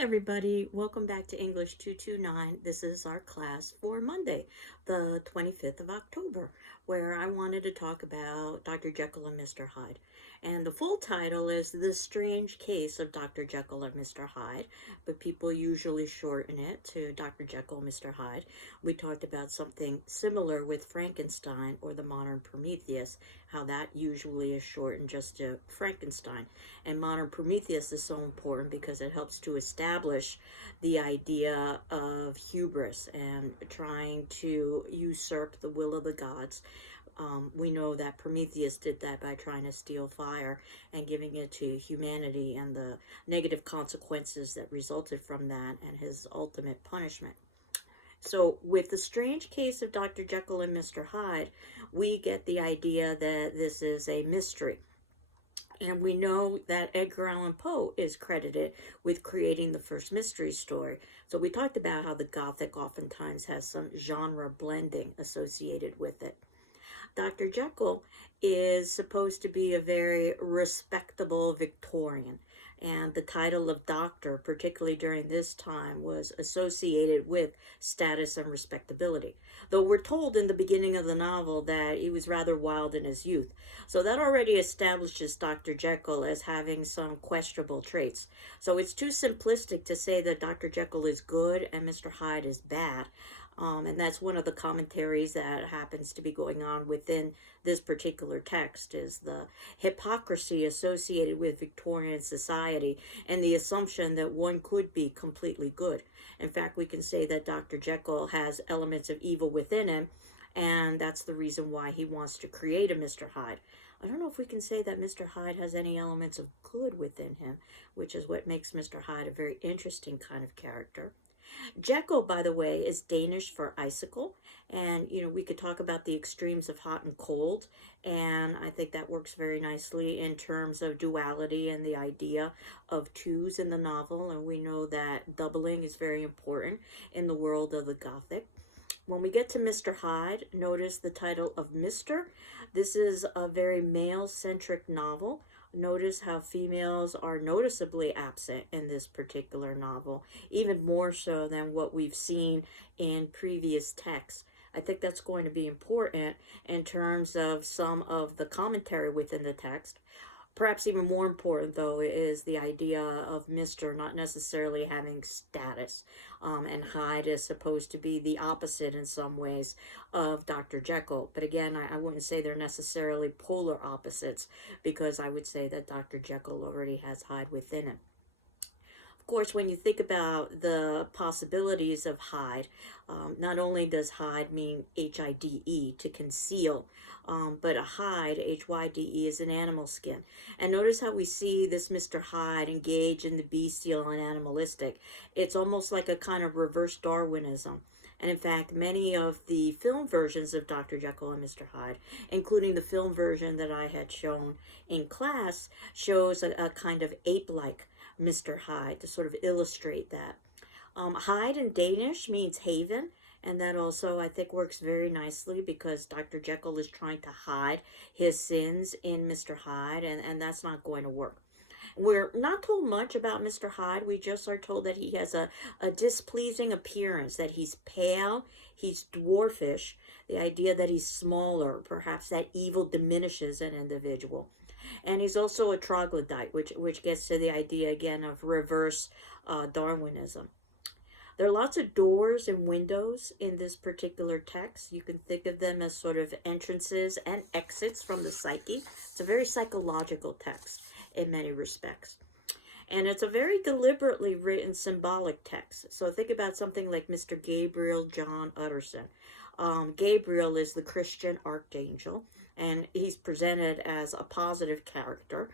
everybody, welcome back to English 229. This is our class for Monday, the 25th of October, where I wanted to talk about Dr. Jekyll and Mr. Hyde. And the full title is The Strange Case of Dr. Jekyll and Mr. Hyde, but people usually shorten it to Dr. Jekyll and Mr. Hyde. We talked about something similar with Frankenstein or the modern Prometheus, how that usually is shortened just to Frankenstein. And modern Prometheus is so important because it helps to establish the idea of hubris and trying to usurp the will of the gods. We know that Prometheus did that by trying to steal fire and giving it to humanity and the negative consequences that resulted from that and his ultimate punishment. So, with the strange case of Dr. Jekyll and Mr. Hyde, we get the idea that this is a mystery. And we know that Edgar Allan Poe is credited with creating the first mystery story. So we talked about how the Gothic oftentimes has some genre blending associated with it. Dr. Jekyll is supposed to be a very respectable Victorian. And the title of doctor, particularly during this time, was associated with status and respectability. Though we're told in the beginning of the novel that he was rather wild in his youth. So that already establishes Dr. Jekyll as having some questionable traits. So it's too simplistic to say that Dr. Jekyll is good and Mr. Hyde is bad. And that's one of the commentaries that happens to be going on within this particular text is the hypocrisy associated with Victorian society and the assumption that one could be completely good. In fact, we can say that Dr. Jekyll has elements of evil within him, and that's the reason why he wants to create a Mr. Hyde. I don't know if we can say that Mr. Hyde has any elements of good within him, which is what makes Mr. Hyde a very interesting kind of character. Jekyll, by the way, is Danish for icicle. And, we could talk about the extremes of hot and cold. And I think that works very nicely in terms of duality and the idea of twos in the novel. And we know that doubling is very important in the world of the Gothic. When we get to Mr. Hyde, notice the title of Mr. This is a very male-centric novel. Notice how females are noticeably absent in this particular novel, even more so than what we've seen in previous texts. I think that's going to be important in terms of some of the commentary within the text. Perhaps even more important, though, is the idea of Mr. not necessarily having status. And Hyde is supposed to be the opposite in some ways of Dr. Jekyll. But again, I wouldn't say they're necessarily polar opposites because I would say that Dr. Jekyll already has Hyde within him. Of course, when you think about the possibilities of Hyde, not only does Hyde mean H-I-D-E, to conceal, but a hide, H-Y-D-E, is an animal skin. And notice how we see this Mr. Hyde engage in the bestial and animalistic. It's almost like a kind of reverse Darwinism. And in fact, many of the film versions of Dr. Jekyll and Mr. Hyde, including the film version that I had shown in class, shows a kind of ape-like Mr. Hyde to sort of illustrate that. Hyde in Danish means haven, and that also I think works very nicely because Dr. Jekyll is trying to hide his sins in Mr. Hyde, and that's not going to work. We're not told much about Mr. Hyde. We just are told that he has a displeasing appearance, that he's pale, he's dwarfish, the idea that he's smaller, perhaps that evil diminishes an individual. And he's also a troglodyte, which gets to the idea again of reverse Darwinism. There are lots of doors and windows in this particular text. You can think of them as sort of entrances and exits from the psyche. It's a very psychological text in many respects. And it's a very deliberately written symbolic text. So think about something like Mr. Gabriel John Utterson. Gabriel is the Christian archangel, and he's presented as a positive character,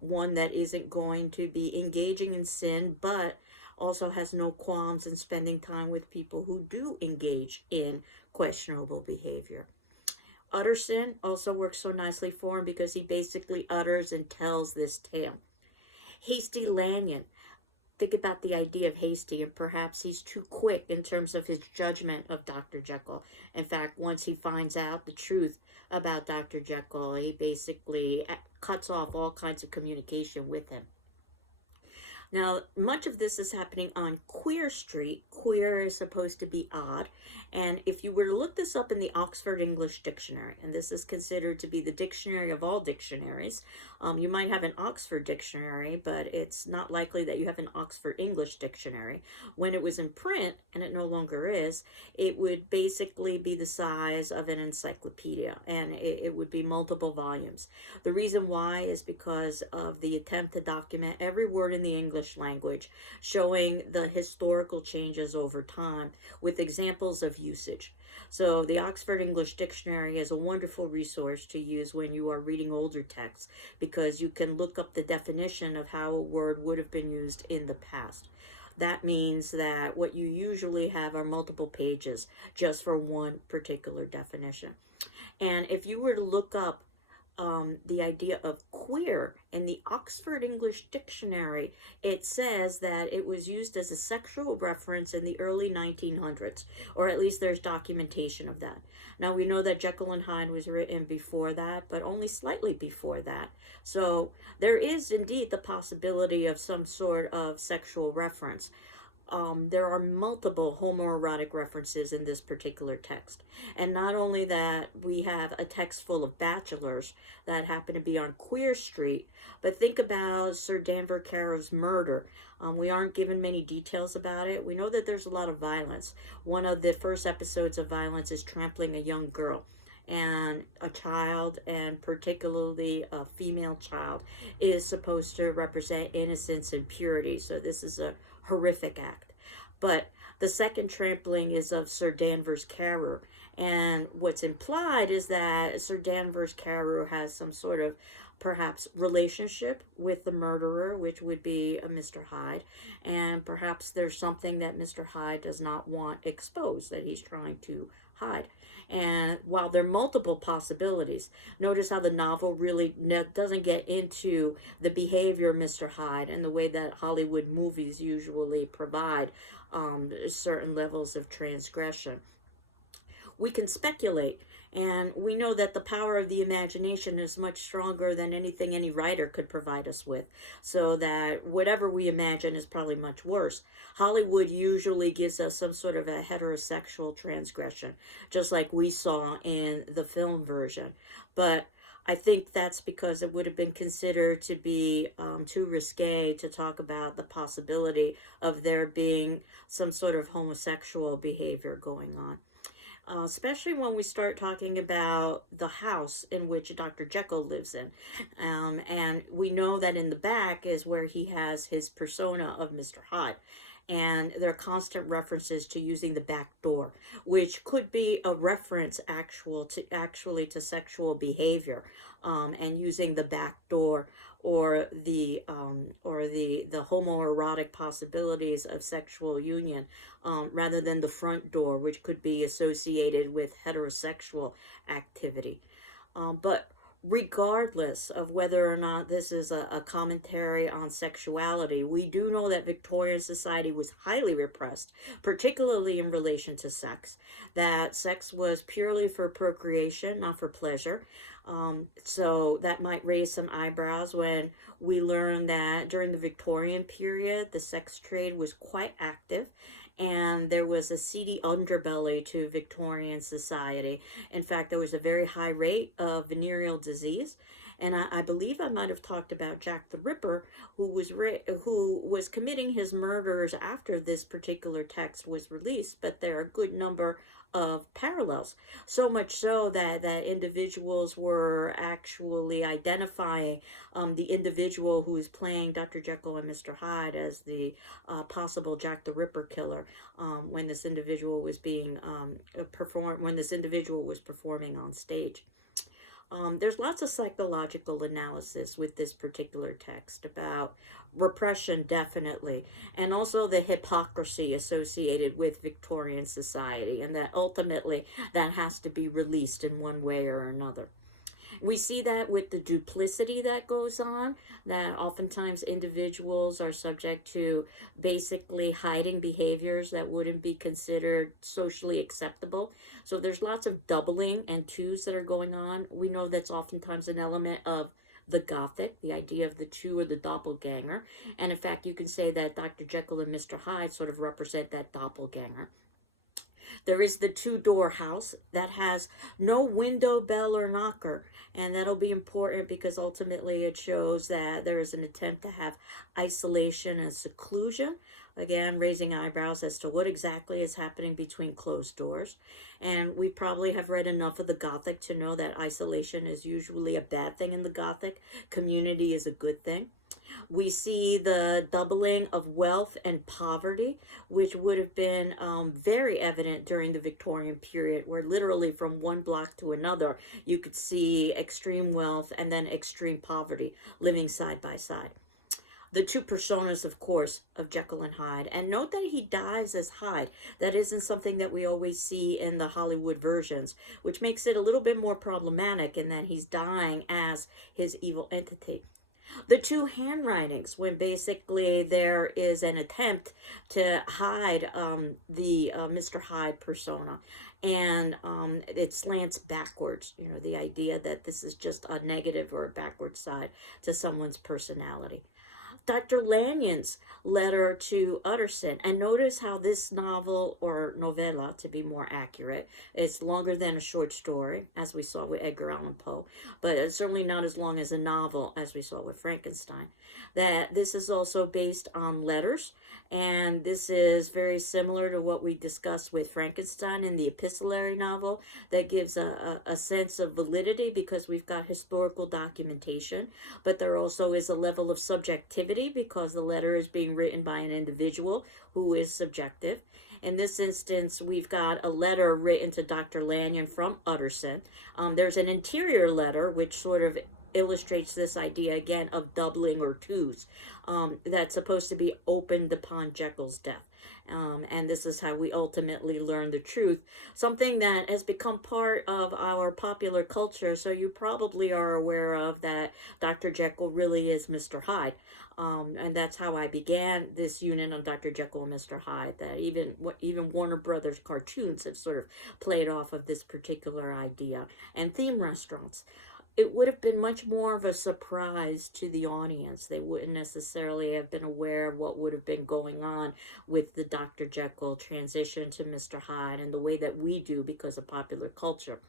one that isn't going to be engaging in sin, but also has no qualms in spending time with people who do engage in questionable behavior. Utterson also works so nicely for him because he basically utters and tells this tale. Hasty Lanyon. Think about the idea of hasty, and perhaps he's too quick in terms of his judgment of Dr. Jekyll. In fact, once he finds out the truth about Dr. Jekyll, he basically cuts off all kinds of communication with him. Now, much of this is happening on Queer Street. Queer is supposed to be odd. And if you were to look this up in the Oxford English Dictionary, and this is considered to be the dictionary of all dictionaries, you might have an Oxford dictionary, but it's not likely that you have an Oxford English dictionary. When it was in print, and it no longer is, it would basically be the size of an encyclopedia, and it would be multiple volumes. The reason why is because of the attempt to document every word in the English language, showing the historical changes over time with examples of usage. So the Oxford English Dictionary is a wonderful resource to use when you are reading older texts, because you can look up the definition of how a word would have been used in the past. That means that what you usually have are multiple pages just for one particular definition. And if you were to look up the idea of queer in the Oxford English Dictionary, it says that it was used as a sexual reference in the early 1900s, or at least there's documentation of that. Now, we know that Jekyll and Hyde was written before that, but only slightly before that. So there is indeed the possibility of some sort of sexual reference. There are multiple homoerotic references in this particular text. And not only that, we have a text full of bachelors that happen to be on Queer Street, but think about Sir Danvers Caro's murder. We aren't given many details about it. We know that there's a lot of violence. One of the first episodes of violence is trampling a young girl. And a child, and particularly a female child, is supposed to represent innocence and purity. So this is a horrific act. But the second trampling is of Sir Danvers Carew, and what's implied is that Sir Danvers Carew has some sort of perhaps relationship with the murderer, which would be Mr. Hyde, and perhaps there's something that Mr. Hyde does not want exposed that he's trying to hide. And while there are multiple possibilities, notice how the novel really doesn't get into the behavior of Mr. Hyde and the way that Hollywood movies usually provide certain levels of transgression. We can speculate, and we know that the power of the imagination is much stronger than anything any writer could provide us with, so that whatever we imagine is probably much worse. Hollywood usually gives us some sort of a heterosexual transgression, just like we saw in the film version. But I think that's because it would have been considered to be too risque to talk about the possibility of there being some sort of homosexual behavior going on. Especially when we start talking about the house in which Dr. Jekyll lives in. And we know that in the back is where he has his persona of Mr. Hyde. And there are constant references to using the back door, which could be a reference actually to sexual behavior, and using the back door, or the homoerotic possibilities of sexual union, rather than the front door, which could be associated with heterosexual activity. But regardless of whether or not this is a commentary on sexuality, we do know that Victorian society was highly repressed, particularly in relation to sex. That sex was purely for procreation, not for pleasure. So that might raise some eyebrows when we learn that during the Victorian period, the sex trade was quite active, and there was a seedy underbelly to Victorian society. In fact, there was a very high rate of venereal disease. And I believe I might have talked about Jack the Ripper, who was committing his murders after this particular text was released. But there are a good number of parallels, so much so that individuals were actually identifying the individual who is playing Dr. Jekyll and Mr. Hyde as the possible Jack the Ripper killer, when this individual was being when this individual was performing on stage. There's lots of psychological analysis with this particular text about repression, definitely, and also the hypocrisy associated with Victorian society, and that ultimately that has to be released in one way or another. We see that with the duplicity that goes on, that oftentimes individuals are subject to basically hiding behaviors that wouldn't be considered socially acceptable. So there's lots of doubling and twos that are going on. We know that's oftentimes an element of the Gothic, the idea of the two or the doppelganger. And in fact, you can say that Dr. Jekyll and Mr. Hyde sort of represent that doppelganger. There is the two-door house that has no window, bell, or knocker. And that'll be important because ultimately it shows that there is an attempt to have isolation and seclusion. Again, raising eyebrows as to what exactly is happening between closed doors. And we probably have read enough of the Gothic to know that isolation is usually a bad thing in the Gothic. Community is a good thing. We see the doubling of wealth and poverty, which would have been very evident during the Victorian period, where literally from one block to another, you could see extreme wealth and then extreme poverty living side by side. The two personas, of course, of Jekyll and Hyde. And note that he dies as Hyde. That isn't something that we always see in the Hollywood versions, which makes it a little bit more problematic in that he's dying as his evil entity. The two handwritings, when basically there is an attempt to hide the Mr. Hyde persona, and it slants backwards, the idea that this is just a negative or a backward side to someone's personality. Dr. Lanyon's letter to Utterson, and notice how this novel, or novella to be more accurate, is longer than a short story, as we saw with Edgar Allan Poe, but it's certainly not as long as a novel, as we saw with Frankenstein. That this is also based on letters, and this is very similar to what we discussed with Frankenstein in the epistolary novel. That gives a sense of validity because we've got historical documentation, but there also is a level of subjectivity because the letter is being written by an individual who is subjective. In this instance, we've got a letter written to Dr. Lanyon from Utterson. There's an interior letter which sort of illustrates this idea again of doubling or twos that's supposed to be opened upon Jekyll's death. And this is how we ultimately learn the truth, something that has become part of our popular culture. So you probably are aware of that Dr. Jekyll really is Mr. Hyde. And that's how I began this unit on Dr. Jekyll and Mr. Hyde, that even Warner Brothers cartoons have sort of played off of this particular idea. And theme restaurants. It would have been much more of a surprise to the audience. They wouldn't necessarily have been aware of what would have been going on with the Dr. Jekyll transition to Mr. Hyde and the way that we do because of popular culture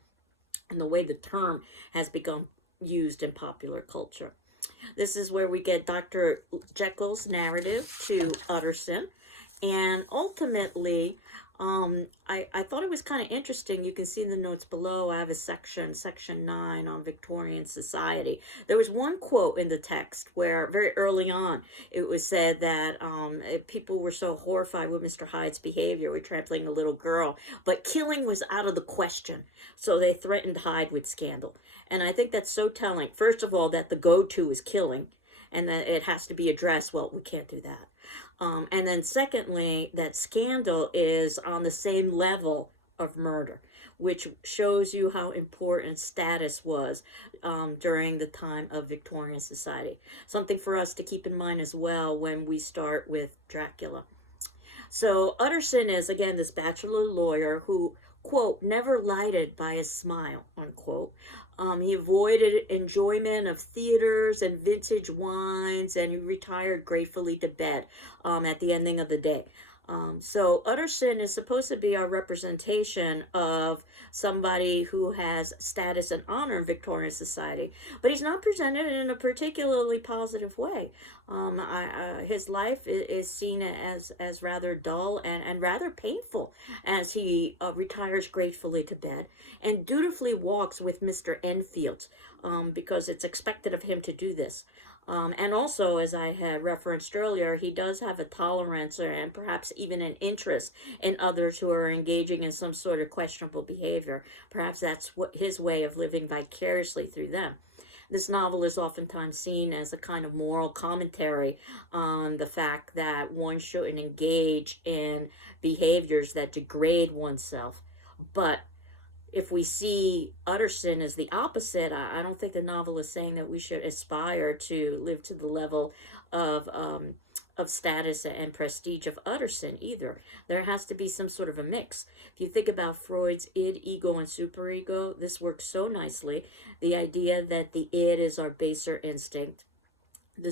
and the way the term has become used in popular culture. This is where we get Dr. Jekyll's narrative to Utterson. And ultimately, I thought it was kind of interesting. You can see in the notes below, I have a section 9 on Victorian society. There was one quote in the text where very early on it was said that people were so horrified with Mr. Hyde's behavior with trampling a little girl, but killing was out of the question. So they threatened Hyde with scandal. And I think that's so telling. First of all, that the go-to is killing and that it has to be addressed. Well, we can't do that. And then secondly, that scandal is on the same level of murder, which shows you how important status was during the time of Victorian society. Something for us to keep in mind as well when we start with Dracula. So Utterson is, again, this bachelor lawyer who, quote, never lighted by a smile, unquote. He avoided enjoyment of theaters and vintage wines, and he retired gratefully to bed at the ending of the day. So Utterson is supposed to be our representation of somebody who has status and honor in Victorian society, but he's not presented in a particularly positive way. His life is seen as rather dull and rather painful as he retires gratefully to bed and dutifully walks with Mr. Enfield because it's expected of him to do this. And also, as I had referenced earlier, he does have a tolerance and perhaps even an interest in others who are engaging in some sort of questionable behavior. Perhaps that's what his way of living vicariously through them. This novel is oftentimes seen as a kind of moral commentary on the fact that one shouldn't engage in behaviors that degrade oneself. But if we see Utterson as the opposite, I don't think the novel is saying that we should aspire to live to the level of of status and prestige of Utterson either. There has to be some sort of a mix. If you think about Freud's id, ego, and superego, this works so nicely. The idea that the id is our baser instinct, the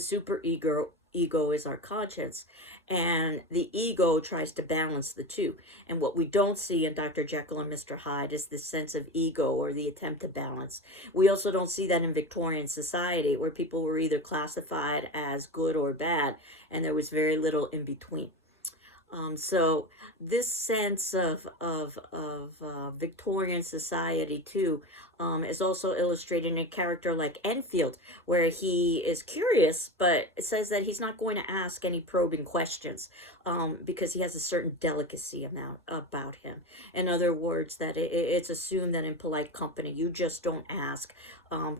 ego is our conscience, and the ego tries to balance the two. And what we don't see in Dr. Jekyll and Mr. Hyde is this sense of ego or the attempt to balance. We also don't see that in Victorian society, where people were either classified as good or bad, and there was very little in between. So this sense of Victorian society too is also illustrated in a character like Enfield, where he is curious, but it says that he's not going to ask any probing questions because he has a certain delicacy about him. In other words, that it's assumed that in polite company you just don't ask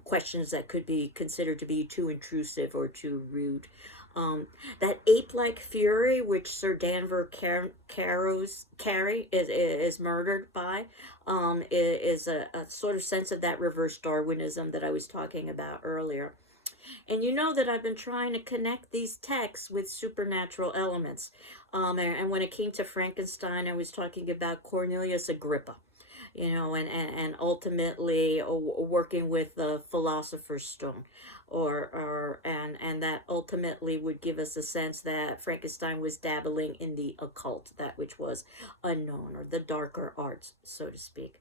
questions that could be considered to be too intrusive or too rude. That ape-like fury which Sir Danver Carey is murdered by is a sort of sense of that reverse Darwinism that I was talking about earlier. And you know that I've been trying to connect these texts with supernatural elements. And when it came to Frankenstein, I was talking about Cornelius Agrippa, and ultimately working with the Philosopher's Stone, and that ultimately would give us a sense that Frankenstein was dabbling in the occult, that which was unknown, or the darker arts, so to speak.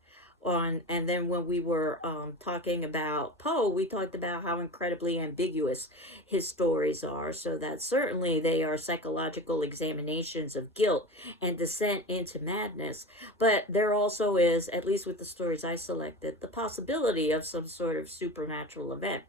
And then when we were talking about Poe, we talked about how incredibly ambiguous his stories are, so that certainly they are psychological examinations of guilt and descent into madness, but there also is, at least with the stories I selected, the possibility of some sort of supernatural event.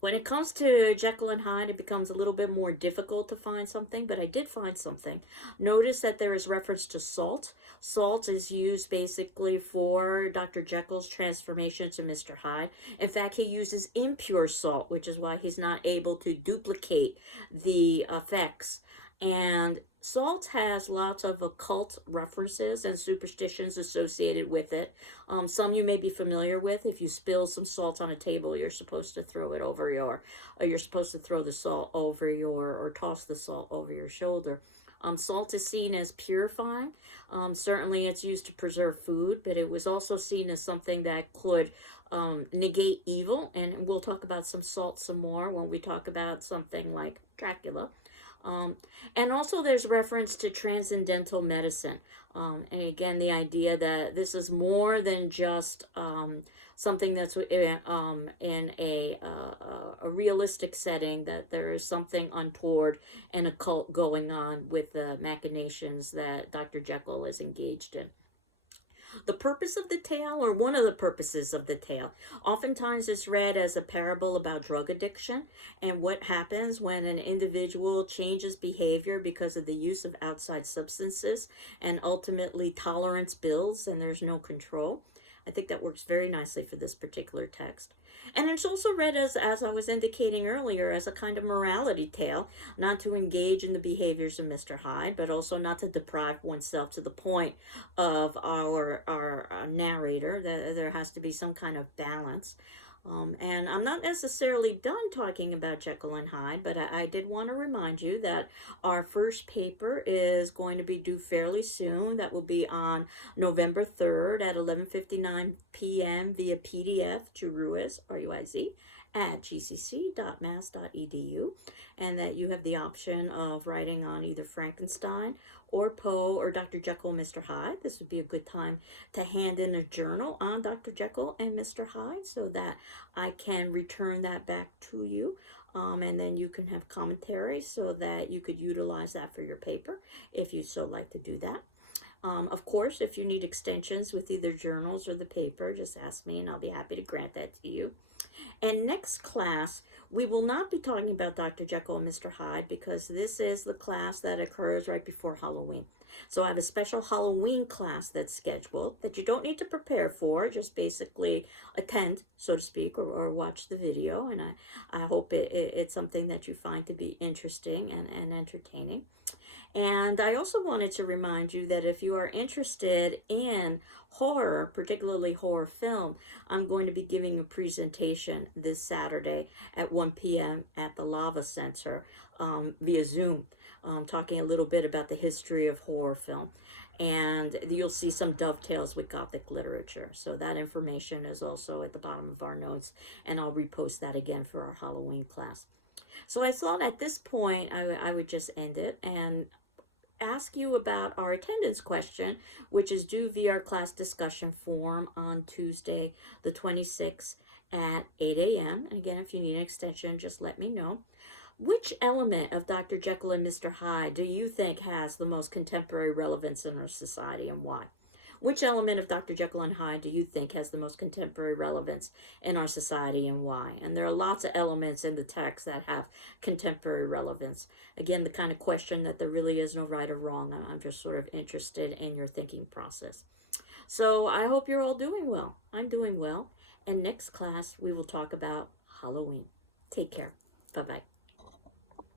When it comes to Jekyll and Hyde, it becomes a little bit more difficult to find something, but I did find something. Notice that there is reference to salt. Salt is used basically for Dr. Jekyll's transformation to Mr. Hyde. In fact, he uses impure salt, which is why he's not able to duplicate the effects. And salt has lots of occult references and superstitions associated with it. Some you may be familiar with. If you spill some salt on a table, you're supposed to throw it over or you're supposed to throw the salt over or toss the salt over your shoulder. Salt is seen as purifying. Certainly it's used to preserve food, but it was also seen as something that could negate evil. And we'll talk about some salt some more when we talk about something like Dracula. And also there's reference to transcendental medicine. And again, the idea that this is more than just something that's in a realistic setting, that there is something untoward and occult going on with the machinations that Dr. Jekyll is engaged in. The purpose of the tale, or one of the purposes of the tale, oftentimes is read as a parable about drug addiction and what happens when an individual changes behavior because of the use of outside substances, and ultimately tolerance builds and there's no control. I think that works very nicely for this particular text. And it's also read as I was indicating earlier, as a kind of morality tale, not to engage in the behaviors of Mr. Hyde, but also not to deprive oneself to the point of our narrator. There has to be some kind of balance. And I'm not necessarily done talking about Jekyll and Hyde, but I did want to remind you that our first paper is going to be due fairly soon. That will be on November 3rd at 11:59 p.m. via PDF to Ruiz, R-U-I-Z, at gcc.mass.edu, and that you have the option of writing on either Frankenstein or Poe or Dr. Jekyll and Mr. Hyde. This would be a good time to hand in a journal on Dr. Jekyll and Mr. Hyde so that I can return that back to you. And then you can have commentary so that you could utilize that for your paper if you so like to do that. Of course, if you need extensions with either journals or the paper, just ask me and I'll be happy to grant that to you. And next class, we will not be talking about Dr. Jekyll and Mr. Hyde because this is the class that occurs right before Halloween. So I have a special Halloween class that's scheduled that you don't need to prepare for, just basically attend, so to speak, or watch the video. And I hope it's something that you find to be interesting and entertaining. And I also wanted to remind you that if you are interested in horror, particularly horror film, I'm going to be giving a presentation this Saturday at 1 p.m. at the Lava Center via Zoom, talking a little bit about the history of horror film. And you'll see some dovetails with Gothic literature. So that information is also at the bottom of our notes, and I'll repost that again for our Halloween class. So I thought at this point I would just end it and ask you about our attendance question, which is due via our class discussion form on Tuesday, the 26th at 8 a.m. And again, if you need an extension, just let me know. Which element of Dr. Jekyll and Mr. Hyde do you think has the most contemporary relevance in our society, and why? Which element of Dr. Jekyll and Hyde do you think has the most contemporary relevance in our society, and why? And there are lots of elements in the text that have contemporary relevance. Again, the kind of question that there really is no right or wrong. I'm just sort of interested in your thinking process. So I hope you're all doing well. I'm doing well. And next class, we will talk about Halloween. Take care. Bye-bye.